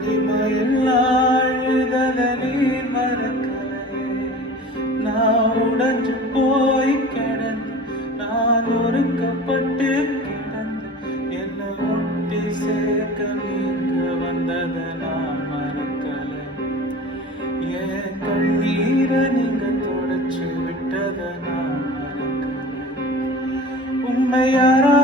தனிமையில்லாழுதல நீர் மறக்கலையே. நான் உடைஞ்சு போய் கிடந்து நான் ஒருக்கப்பட்டு கிடந்து என்னை ஒட்டி சேர்க்க நீங்க வந்ததை நான் மறக்கல. என் கண்ணீரை நீங்க தொடச்சு விட்டதை நான் மறக்கல. உண்மை யாரா